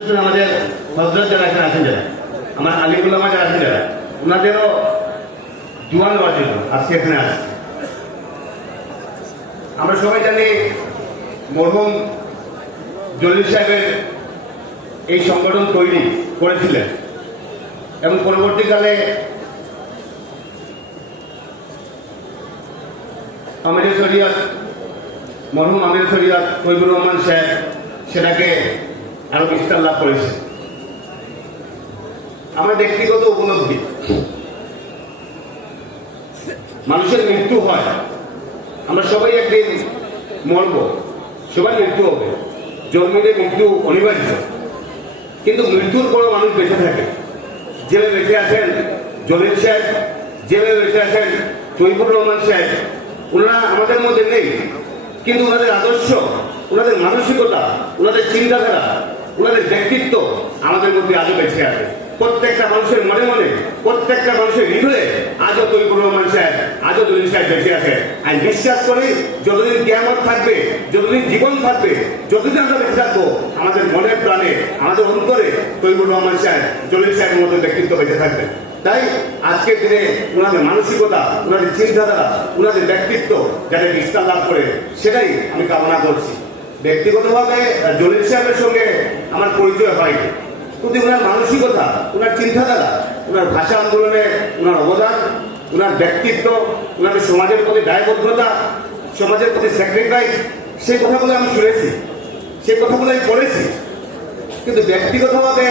আমাদের হজরত যারা এখানে আছেন, যারা আমার আলিমুল্লামা যারা আছেন, যারা ওনাদেরও জোয়ান হওয়ার জন্য আজকে এখানে আসছে। আমরা সবাই জানি মরহুম জলিল সাহেবের এই সংগঠন তৈরি করেছিলেন এবং পরবর্তীকালে আমির শরিয়ত মরহুম আমির শরিয়ত ফৈজুর রহমান সাহেব সেটাকে আরো বিস্তার লাভ করেছে। আমার ব্যক্তিগত উপলব্ধি, মানুষের মৃত্যু হয়, আমরা সবাই একদিন মরব, সবাই মৃত্যু হবে, জন্মিলে মৃত্যু অনিবার্য। কিন্তু মৃত্যুর পরও মানুষ বেঁচে থাকে। যেভাবে বেঁচে আছেন জলিল সাহেব, যেভাবে বেঁচে আছেন তৈবুর রহমান সাহেব, ওনারা আমাদের মধ্যে নেই, কিন্তু ওনাদের আদর্শ, ওনাদের মানসিকতা, ওনাদের চিন্তাধারা, ওনাদের ব্যক্তিত্ব আমাদের মধ্যে আজও বেঁচে আছে। প্রত্যেকটা মানুষের মনে মনে, প্রত্যেকটা মানুষের হৃদয়ে আজও তৈবুর রহমান সাহেব, আজও জলিল সাহেব বেঁচে আছে। আমি বিশ্বাস করি যতদিন কিয়ামত থাকবে, যতদিন জীবন থাকবে, যতদিন আমরা বেঁচে থাকবো, আমাদের মনের প্রাণে, আমাদের অন্তরে তৈবুর রহমান সাহেব, জলিল সাহেবের মতো ব্যক্তিত্ব বেঁচে থাকবে। তাই আজকের দিনে ওনাদের মানসিকতা, ওনাদের চিন্তাধারা, ওনাদের ব্যক্তিত্ব যাতে বিস্তার লাভ করে, সেটাই আমি কামনা করছি। ব্যক্তিগতভাবে জলিল সাহেবের সঙ্গে আমার পরিচয় হয়নি, কিন্তু ওনার মানসিকতা, ওনার চিন্তাধারা, ওনার ভাষা আন্দোলনে ওনার অবদান, ওনার ব্যক্তিত্ব, ওনার সমাজের প্রতি দায়বদ্ধতা, সমাজের প্রতি স্যাক্রিফাইস, সেই কথাগুলো আমি শুনেছি, সেই কথাগুলো আমি পড়েছি। কিন্তু ব্যক্তিগতভাবে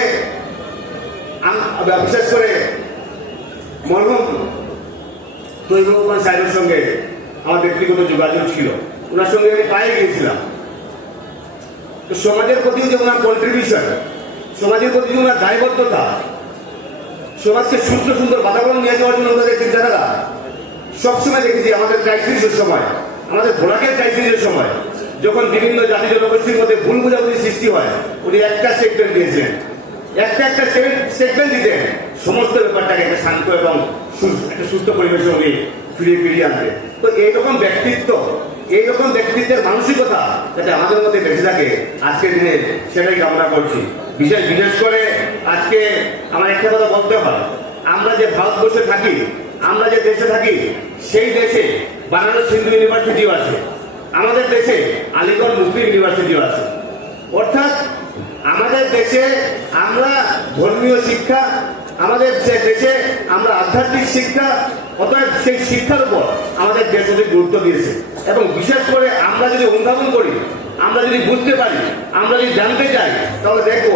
বিশেষ করে মরহুম তৈবুর রহমান সাহেবের সঙ্গে আমার ব্যক্তিগত যোগাযোগ ছিল, ওনার সঙ্গে আমি পায়ে গিয়েছিলাম। তো সমাজের প্রতি যে ওনার কন্ট্রিবিউশন, সমাজের প্রতি যে ওনার দায়বদ্ধতা, সমাজকে সুস্থ সুন্দর বাতাবরণ নিয়ে যাওয়ার জন্য ওনাদের চিন্তাধারা, সবসময় দেখেছি আমাদের ক্রাইসিসের সময়, আমাদের ভোলাকের ক্রাইসিসের সময়, যখন বিভিন্ন জাতি জনগোষ্ঠীর মধ্যে ভুল বোঝাবুঝি সৃষ্টি হয়, উনি একটা স্টেটমেন্ট দিয়েছিলেন, একটা স্টেটমেন্ট দিতেন, সমস্ত ব্যাপারটাকে একটা শান্ত এবং একটা সুস্থ পরিবেশে উনি ফিরিয়ে আনতেন। তো এইরকম ব্যক্তিত্ব, এইরকম ব্যক্তিত্বের মানসিকতা যাতে আমাদের মধ্যে বেঁচে থাকে আজকের দিনে, সেটাই কামনা করছি। বিশেষ করে আজকে আমার একটা কথা বলতে হয়, আমরা যে ভারতবর্ষে থাকি, আমরা যে দেশে থাকি, সেই দেশে বানারস হিন্দু ইউনিভার্সিটিও আছে, আমাদের দেশে আলিগড় মুসলিম ইউনিভার্সিটিও আছে। অর্থাৎ আমাদের দেশে আমরা ধর্মীয় শিক্ষা, আমাদের দেশে আমরা আধ্যাত্মিক শিক্ষা, অতএব সেই শিক্ষার উপর আমাদের দেশ অধিক গুরুত্ব দিয়েছে। এবং বিশেষ করে আমরা যদি অনুধাবন করি, আমরা যদি বুঝতে পারি, আমরা যদি জানতে চাই, তাহলে দেখবো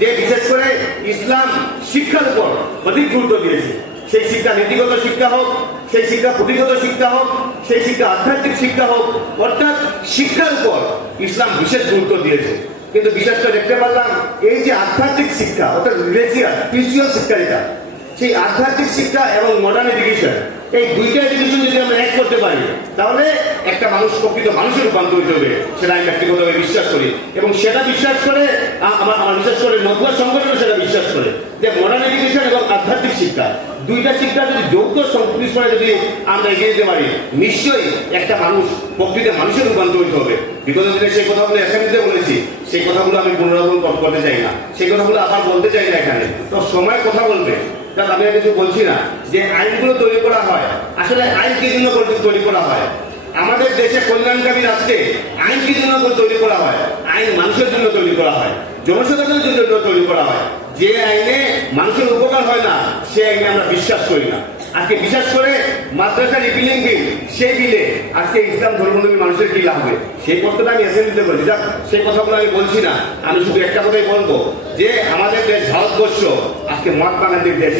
যে বিশেষ করে ইসলাম শিক্ষার উপর অধিক গুরুত্ব দিয়েছে। সেই শিক্ষা নীতিগত শিক্ষা হোক, সেই শিক্ষা পুঁথিগত শিক্ষা হোক, সেই শিক্ষা আধ্যাত্মিক শিক্ষা হোক, অর্থাৎ শিক্ষার উপর ইসলাম বিশেষ গুরুত্ব দিয়েছে। কিন্তু বিশেষ করে দেখতে পারলাম এই যে আধ্যাত্মিক শিক্ষা, অর্থাৎ স্পিরিচুয়াল শিক্ষা, যেটা সেই আধ্যাত্মিক শিক্ষা এবং মডার্ন এডুকেশন, এই দুইটা এডুকেশন যদি আমরা এক করতে পারি, তাহলে একটা মানুষ প্রকৃত মানুষের রূপান্তরিত হবে, সেটা আমি ব্যক্তিগতভাবে বিশ্বাস করি। এবং সেটা বিশ্বাস করে আমার বিশেষ করে মধুয়া সংগঠন সেটা বিশ্বাস করে যে মডার্ন এডুকেশন এবং আধ্যাত্মিক শিক্ষা, দুইটা শিক্ষা যদি যৌথ সংশ্লিষ্টভাবে যদি আমরা এগিয়ে যেতে পারি, নিশ্চয়ই একটা মানুষ প্রকৃত মানুষের রূপান্তরিত হবে। বিগত দিনে সেই কথাগুলো অ্যাসেম্বলিতে বলেছি, সেই কথাগুলো আমি পুনরাবৃত্তি করতে চাই না, সেই কথাগুলো আবার বলতে চাই না এখানে। তো সময় কথা বলবে, কারণ আমি কিছু বলছি না। যে আইনগুলো তৈরি করা হয়, আসলে আইন কি জন্য তৈরি করা হয়? আমাদের দেশে কল্যাণকামী রাষ্ট্রে আইন কি জন্য তৈরি করা হয়? আইন মানুষের জন্য তৈরি করা হয়, জনসাধারণের জন্য তৈরি করা হয়। যে আইনে মানুষের উপকার হয় না, সে আইনে আমরা বিশ্বাস করি না। আজকে বিশেষ করে মাদ্রাসা রিপিলিং বিল, সেই বিলে আজকে ইসলাম ধর্মাবলম্বী মানুষের কি লাভ হবে, সেই প্রশ্নটা আমি অ্যাসেম্বলিতে বলছি। যাক, সেই কথাগুলো আমি বলছি না। আমি শুধু একটা কথাই বলবো যে আমাদের দেশ ভারতবর্ষ আজকে মহাত্মা গান্ধীর দেশ,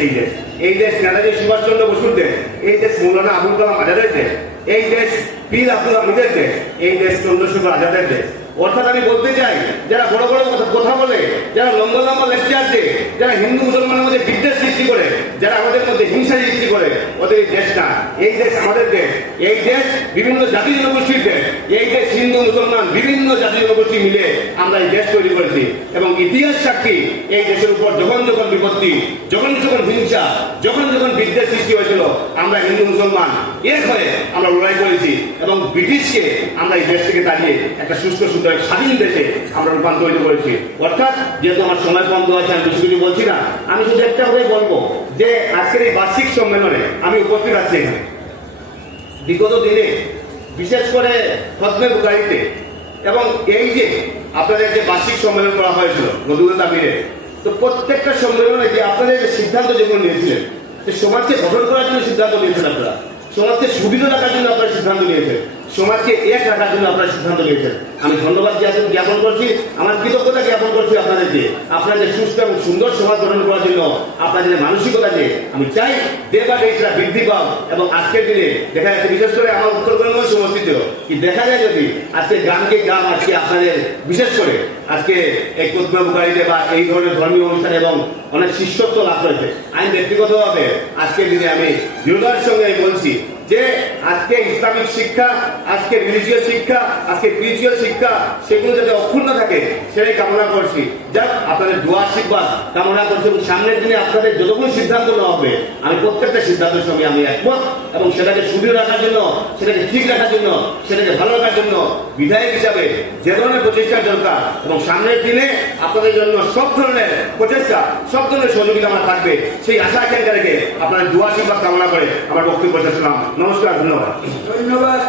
এই দেশ নেতাজি সুভাষচন্দ্র বসুর দেশ, এই দেশ মৌলানা আবুল কালাম আজাদের দেশ, এই দেশ পীর আব্দুল হামিদের দেশ, এই দেশ চন্দ্রশেখর আজাদের দেশ। অর্থাৎ আমি বলতে চাই, যারা বড় বড় কথা বলে, যারা লম্বা লম্বা লেকচার দেয়, যারা হিন্দু মুসলমানের মধ্যে বিদ্বেষ সৃষ্টি করে, যারা আমাদের মধ্যে হিংসা সৃষ্টি করে ওদের এই দেশ না। এই দেশ আমাদের দেশ, এই দেশ বিভিন্ন জাতি জনগোষ্ঠীর দেশ, এই দেশ হিন্দু মুসলমান বিভিন্ন জাতি জনগোষ্ঠী মিলে আমরা এই দেশ তৈরি করেছি। এবং ইতিহাস সাক্ষী এই দেশের উপর যখন যখন বিপত্তি, যখন যখন হিংসা, যখন যখন বিদ্বেষ সৃষ্টি হয়েছিল, আমরা হিন্দু মুসলমান এক হয়ে আমরা লড়াই করেছি এবং ব্রিটিশকে আমরা এই দেশ থেকে তাড়িয়ে একটা সুস্থ সুন্দর স্বাধীন দেশে আমরা রূপান্তরিত করেছি। অর্থাৎ যেহেতু আমার সময় কম দেওয়া আছে, আমি বেশি কিছু বলছি না, আমি শুধু একটা কথাই বলবো যে আজকের এই বার্ষিক সম্মেলনে আমি উপস্থিত আছি এখানে। বিগত দিনে বিশেষ করে খতমে বুখারীতে এবং এই যে আপনাদের যে বার্ষিক সম্মেলন করা হয়েছিল নজরুল আমিরে, তো প্রত্যেকটা সম্মেলনে যে আপনাদের যে সিদ্ধান্ত যেগুলো নিয়েছিলেন, যে সমাজকে গঠন করার জন্য সিদ্ধান্ত নিয়েছেন, আপনারা সমাজকে সুবিধা রাখার জন্য আপনারা সিদ্ধান্ত নিয়েছেন, সমাজকে এক রাখার জন্য আপনারা সিদ্ধান্ত নিয়েছেন। আমি ধন্যবাদ জ্ঞাপন করছি, আমার কৃতজ্ঞতা জ্ঞাপন করছি আপনাদেরকে। আপনাদের সুস্থ এবং সুন্দর সমাজ গঠন করার জন্য আপনাদের মানসিকতা যে আমি চাই ডে বাই ডে সেটা বৃদ্ধি পাও। এবং আজকের দিনে দেখা যাচ্ছে বিশেষ করে আমার উত্তরবঙ্গ সমষ্টিতে কি দেখা যায়, যদি আজকে গ্রামকে গ্রাম আজকে আপনাদের বিশেষ করে আজকে এই খতমে বুখারীতে বা এই ধরনের ধর্মীয় অনুষ্ঠান এবং অনেক শিষ্যত্ব লাভ করেছে। আমি ব্যক্তিগতভাবে আজকের দিনে আমি দৃঢ়তার সঙ্গে আমি বলছি যে আজকে ইসলামিক শিক্ষা, আজকে রিলিজিয়াস শিক্ষা, আজকে স্পিরিচুয়াল শিক্ষা, সেগুলো যাতে অক্ষুণ্ণ থাকে সেটাই কামনা করছি। যাক, আপনাদের দোয়া আশীর্বাদ কামনা করছি এবং সামনের দিনে আপনাদের যতগুলো সিদ্ধান্ত নেওয়া হবে আমি প্রত্যেকটা সিদ্ধান্তের সঙ্গে আমি একমত এবং সেটাকে সুদৃঢ় রাখার জন্য, সেটাকে ঠিক রাখার জন্য, সেটাকে ভালো রাখার জন্য বিধায়ক হিসাবে যে ধরনের প্রচেষ্টা দরকার এবং সামনের দিনে আপনাদের জন্য সব ধরনের প্রচেষ্টা, সব ধরনের সহযোগিতা আমার থাকবে, সেই আশা আকাঙ্ক্ষা রেখে আপনাদের দোয়া আশীর্বাদ কামনা করে আমার বক্তব্য শেষ করলাম। নমস্কার, ধন্যবাদ। ধন্যবাদ।